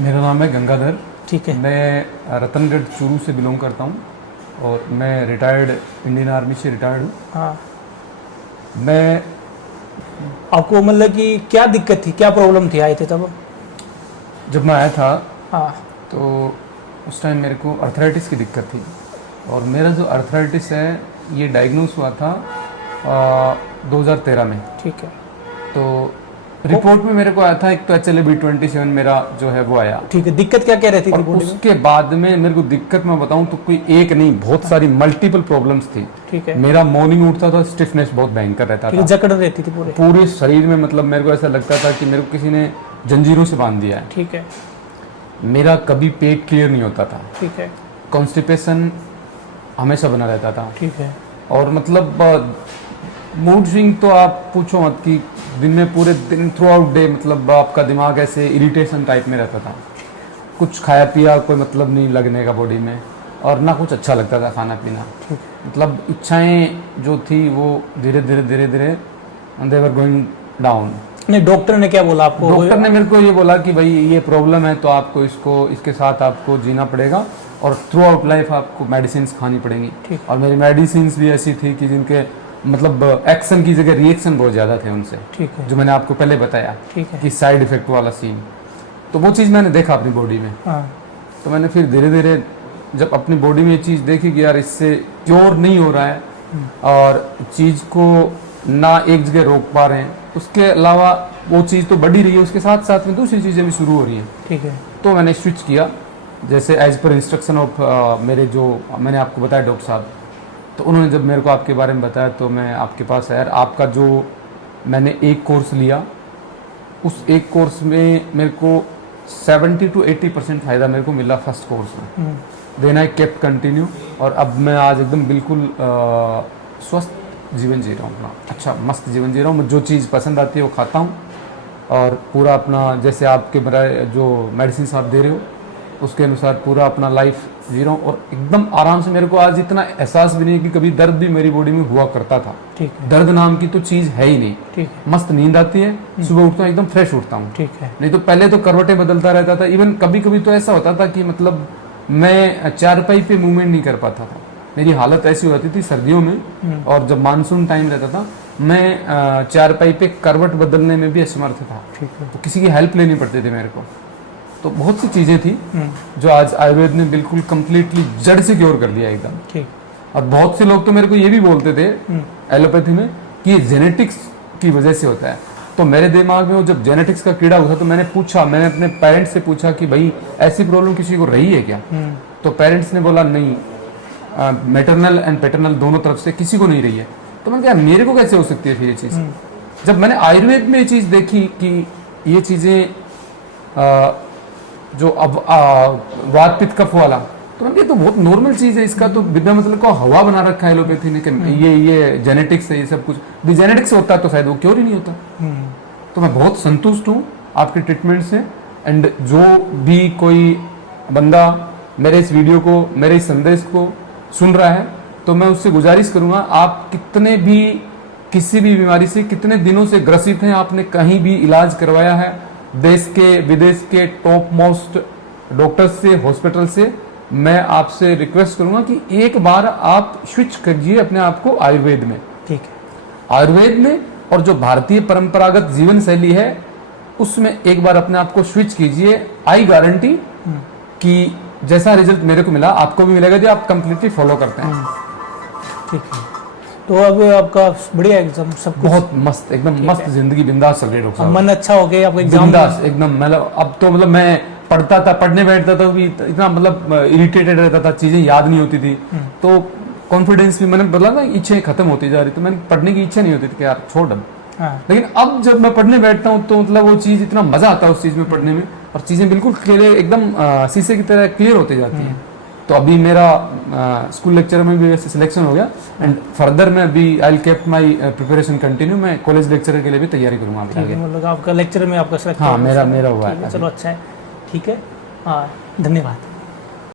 मेरा नाम है गंगाधर। ठीक है। मैं रतनगढ़ चूरू से बिलोंग करता हूँ और मैं रिटायर्ड इंडियन आर्मी से रिटायर्ड हूँ। हाँ, मैं आपको मतलब कि क्या दिक्कत थी, क्या प्रॉब्लम थी आए थे तब? जब मैं आया था हाँ। तो उस टाइम मेरे को अर्थराइटिस की दिक्कत थी और मेरा जो अर्थराइटिस है ये डायग्नोस हुआ था 2013 में। ठीक है। तो रिपोर्ट में मेरे को आया था एक तो HLA-B27 मेरा जो है वो आया। ठीक है, दिक्कत क्या क्या रहती थी और बॉडी में? उसके बाद में मेरे को दिक्कत मैं बताऊं तो कोई एक नहीं, बहुत सारी मल्टीपल प्रॉब्लम्स थी। ठीक है। मेरा मॉर्निंग उठता था स्टिफनेस बहुत भयंकर रहता ठीक है, था जकड़ रहती थी पूरे शरीर में, मतलब मेरे को ऐसा लगता था कि मेरे को किसी ने जंजीरों से बांध दिया है। ठीक है। मेरा कभी पेट क्लियर नहीं होता था। ठीक है। कॉन्स्टिपेशन हमेशा बना रहता था। ठीक है। और मतलब मूड स्विंग तो आप पूछो मत कि दिन में पूरे दिन थ्रू आउट डे मतलब आपका दिमाग ऐसे इरिटेशन टाइप में रहता था। कुछ खाया पिया कोई मतलब नहीं लगने का बॉडी में, और ना कुछ अच्छा लगता था खाना पीना। मतलब इच्छाएं जो थी वो धीरे धीरे धीरे धीरे दे वर गोइंग डाउन। नहीं, डॉक्टर ने क्या बोला आपको? डॉक्टर ने मेरे को ये बोला कि भाई ये प्रॉब्लम है तो आपको इसके साथ आपको जीना पड़ेगा और थ्रू आउट लाइफ आपको मेडिसिन खानी पड़ेंगी। और मेरी मेडिसिन भी ऐसी थी कि जिनके मतलब एक्शन की जगह रिएक्शन बहुत ज़्यादा थे उनसे। ठीक है। जो मैंने आपको पहले बताया कि साइड इफेक्ट वाला सीन, तो वो चीज़ मैंने देखा अपनी बॉडी में। हाँ। तो मैंने फिर धीरे धीरे जब अपनी बॉडी में ये चीज़ देखी कि यार इससे क्योर नहीं हो रहा है और चीज़ को ना एक जगह रोक पा रहे हैं, उसके अलावा वो चीज़ तो बढ़ ही रही है, उसके साथ साथ में दूसरी चीज़ें भी शुरू हो रही हैं। ठीक है। तो मैंने स्विच किया जैसे एज पर इंस्ट्रक्शन ऑफ मेरे जो मैंने आपको बताया डॉक्टर साहब, तो उन्होंने जब मेरे को आपके बारे में बताया तो मैं आपके पास आया। आपका जो मैंने एक कोर्स लिया, उस एक कोर्स में मेरे को 70 to 80% फ़ायदा मेरे को मिला फर्स्ट कोर्स में। देन आई केप्ट कंटिन्यू और अब मैं आज एकदम बिल्कुल स्वस्थ जीवन जी रहा हूँ अपना, अच्छा मस्त जीवन जी रहा हूँ। मुझे जो चीज़ पसंद आती है वो खाता हूँ और पूरा अपना जैसे आपके बराबर जो मेडिसिन आप दे रहे हो उसके अनुसार पूरा अपना लाइफ जी रहा हूँ और एकदम आराम से। मेरे को आज इतना एहसास भी नहीं है कि कभी दर्द भी मेरी बॉडी में हुआ करता था। ठीक है। दर्द नाम की तो चीज़ है ही नहीं। ठीक है। मस्त नींद आती है, सुबह उठता हूँ एकदम फ्रेश उठता हूँ। ठीक है। नहीं तो पहले तो करवटें बदलता रहता था। इवन कभी कभी तो ऐसा होता था कि मतलब मैं चारपाई पे मूवमेंट नहीं कर पाता था। मेरी हालत ऐसी हो जाती थी सर्दियों में और जब मानसून टाइम रहता था मैं चारपाई पे करवट बदलने में भी असमर्थ था। ठीक है। तो किसी की हेल्प लेनी पड़ती थी मेरे को। तो बहुत सी चीज़ें थी जो आज आयुर्वेद ने बिल्कुल कंप्लीटली जड़ से क्योर कर दिया एकदम। ठीक। और बहुत से लोग तो मेरे को ये भी बोलते थे एलोपैथी में कि ये जेनेटिक्स की वजह से होता है। तो मेरे दिमाग में वो जब जेनेटिक्स का कीड़ा उठा तो मैंने अपने पेरेंट्स से पूछा कि भाई ऐसी प्रॉब्लम किसी को रही है क्या? तो पेरेंट्स ने बोला नहीं, मैटरनल एंड पैटर्नल दोनों तरफ से किसी को नहीं रही है। तो मैंने कहा मेरे को कैसे हो सकती है फिर ये चीज़? जब मैंने आयुर्वेद में ये चीज़ देखी कि ये चीज़ें जो अब वात पित्त कफ वाला, तो मैंने कहा तो बहुत नॉर्मल चीज़ है, इसका तो बिना मतलब को हवा बना रखा है एलोपैथी ने कि ये जेनेटिक्स है, ये सब कुछ भी जेनेटिक्स होता तो शायद वो क्यों ही नहीं होता। तो मैं बहुत संतुष्ट हूँ आपके ट्रीटमेंट से। एंड जो भी कोई बंदा मेरे इस वीडियो को, मेरे इस संदेश को सुन रहा है तो मैं उससे गुजारिश करूँगा, आप कितने भी किसी भी बीमारी से कितने दिनों से ग्रसित हैं, आपने कहीं भी इलाज करवाया है देश के विदेश के टॉप मोस्ट डॉक्टर्स से, हॉस्पिटल से, मैं आपसे रिक्वेस्ट करूंगा कि एक बार आप स्विच करिए अपने आप को आयुर्वेद में। ठीक है। आयुर्वेद में और जो भारतीय परंपरागत जीवन शैली है उसमें एक बार अपने आप को स्विच कीजिए। आई गारंटी कि जैसा रिजल्ट मेरे को मिला आपको भी मिलेगा जो आप कंप्लीटली फॉलो करते हैं। ठीक है। तो अब आपका बढ़िया एग्जाम सब कुछ बहुत मस्त, एकदम मस्त जिंदगी बिंदास चल रही है डॉक्टर साहब। मन अच्छा हो गया आपका एग्जाम? बिंदास एकदम। मतलब अब तो मतलब मैं पढ़ता था, पढ़ने बैठता था भी इतना मतलब इरिटेटेड रहता था, चीजें याद नहीं होती थी। तो कॉन्फिडेंस भी मैंने बोला ना, इच्छाएं खत्म होती जा रही, तो मैंने पढ़ने की इच्छा नहीं होती थी कि यार छोड़ अब। लेकिन अब जब मैं पढ़ने बैठता हूँ तो मतलब वो चीज इतना मजा आता है उस चीज में पढ़ने में और चीजें बिल्कुल क्लियर एकदम शीशे की तरह क्लियर होती जाती हैं। तो अभी मेरा स्कूल लेक्चर में भी वैसे सिलेक्शन हो गया एंड फर्दर मैं अभी I will keep my preparation continue. मैं कॉलेज लेक्चरर के लिए भी तैयारी करूंगा आगे। मतलब आपका लेक्चर में आपका सिलेक्शन? हाँ, मेरा हुआ है। चलो अच्छा है, ठीक है। हाँ, धन्यवाद।